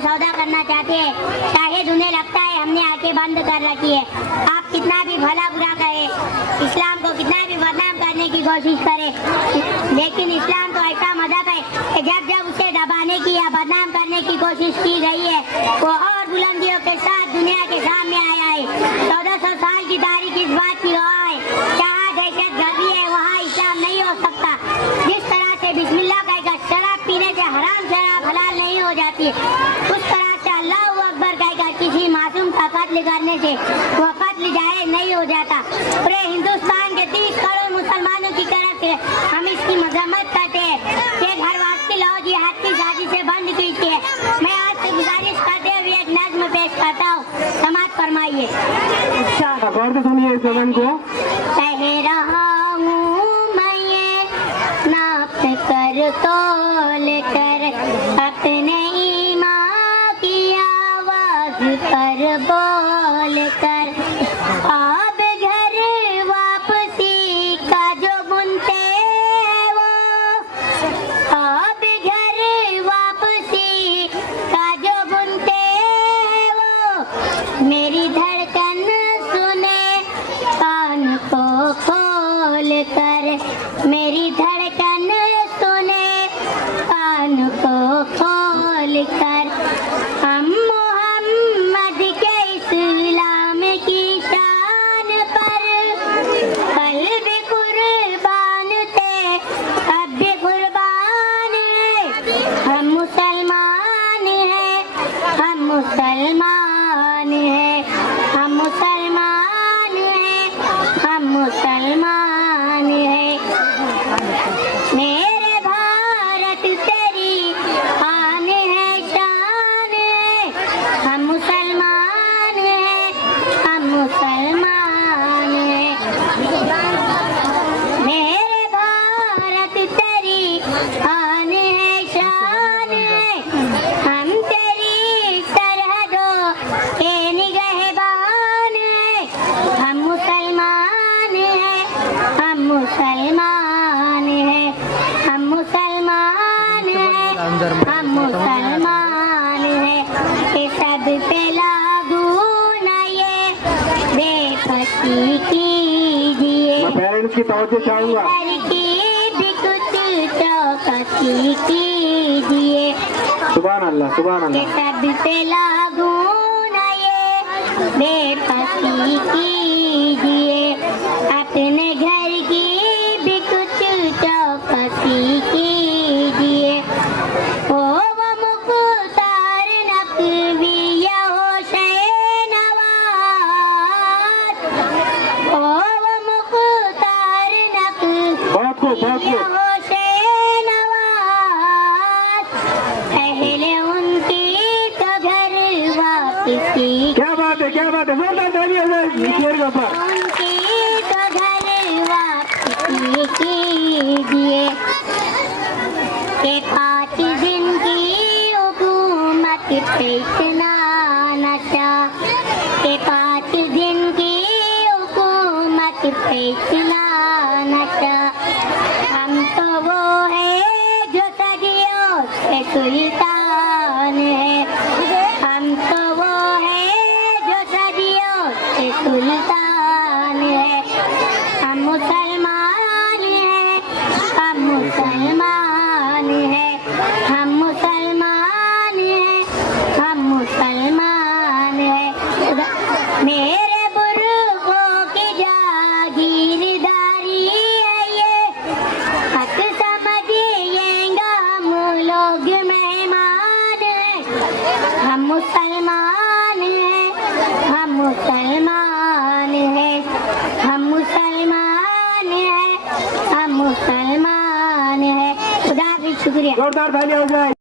सौदा करना चाहते हैं, शायद उन्हें लगता है हमने आंखें बंद कर रखी है। आप कितना भी भला बुरा कहे, इस्लाम को कितना भी बदनाम करने की कोशिश करें, लेकिन इस्लाम तो ऐसा मजहब है कि जब जब उसे दबाने की या बदनाम करने की कोशिश की गई है, वो और बुलंदियों के साथ दुनिया के सामने आया है। 1400 साल की तारीख इस बात की गवाह है, जहाँ दहशतगर्दी है वहाँ इस्लाम नहीं हो सकता। जिस तरह से बिस्मिल्लाह कहकर शराब पीने से हराम शराब हलाल नहीं हो जाती है, उस तरह से अल्लाहू अकबर कहकर किसी मासूम का कत्ल करने से वो कत्ल जायज नहीं हो जाता। पूरे हिंदुस्तान के 30 करोड़ मुसलमानों की तरफ से हम इसकी मजम्मत करते हैं कि घर वापसी लाओ जिहाद की साजिश से बंद कीजिए है। मैं आज से गुजारिश करते हुए एक नज्म पेश करता हूँ, समाज फरमाइए। गौर से सुनिए इस नज्म को। कह रहा हूँ मैं ये नाप कर तोल कर अपने ईमान की आवाज पर बोल कर, अब घर वापसी का जो बुनते हैं वो, अब घर वापसी का जो बुनते हैं वो, मेरी धड़कन सुने कान को खोल कर, मेरी धड़कन सुने कान को खोल कर। हम मोहम्मद के इस्लाम की शान पर कल भी कुर्बान थे, अब भी कुर्बान है। हम मुसलमान हैं, हम मुसलमान हैं, हम मुसलमान हैं, हम मुसलमान हैं। मेरे भारत तेरी आन है, शान है, हम मुसलमान हैं, हम मुसलमान हैं। मेरे भारत तेरी आन है, शान है, हम तेरी सरहदों के निगहबान हैं। हम मुसलमान हैं, हम मुसलमान हैं, हम मुसलमान हैं, हम मुसलमान हैं। ये सब पे लागू न ये बेपसी कीजिए, मैं पेरेंट्स की तवज्जो चाहूंगा। घर की भी कुछ चौकसी कीजिए। सुभान अल्लाह, सुभान ये अल्लाह। सब पे लागू न ये बेपसी कीजिए, अपने घर की भी कुछ चौकसी कीजिए। ओ वो मुख्तार नकवी या हुसैन नवाज, ओ वो मुख्तार नकवी बहुत खूब, बहुत या खूब। हुसैन नवाज, पहले उनकी तो घर वापसी, क्या बात है, क्या बात है। जोरदार ताली हो जाए शेर के ऊपर। उनकी तो घर वापसी कीजिए। के 5 दिन की हुकूमत पे इतना नशा, के 5 दिन की हुकूमत पे इतना नशा। हम तो वो है जो सदियों से सुल्तान है, हम तो वो है जो सदियों से सुल्तान है। हम मुसलमान हैं, हम मुसलमान हैं, हम मुसलमान हैं, हम मुसलमान हैं। मेरे बुजुर्गों की जागीरदारी है ये, हक समझिएगा हम लोग मेहमान हैं। हम मुसलमान हैं, हम मुसलमान हैं, हम मुसलमान हैं, हम मुसलमान हैं। खुदा भी शुक्रिया। जोरदार ताली हो जाए।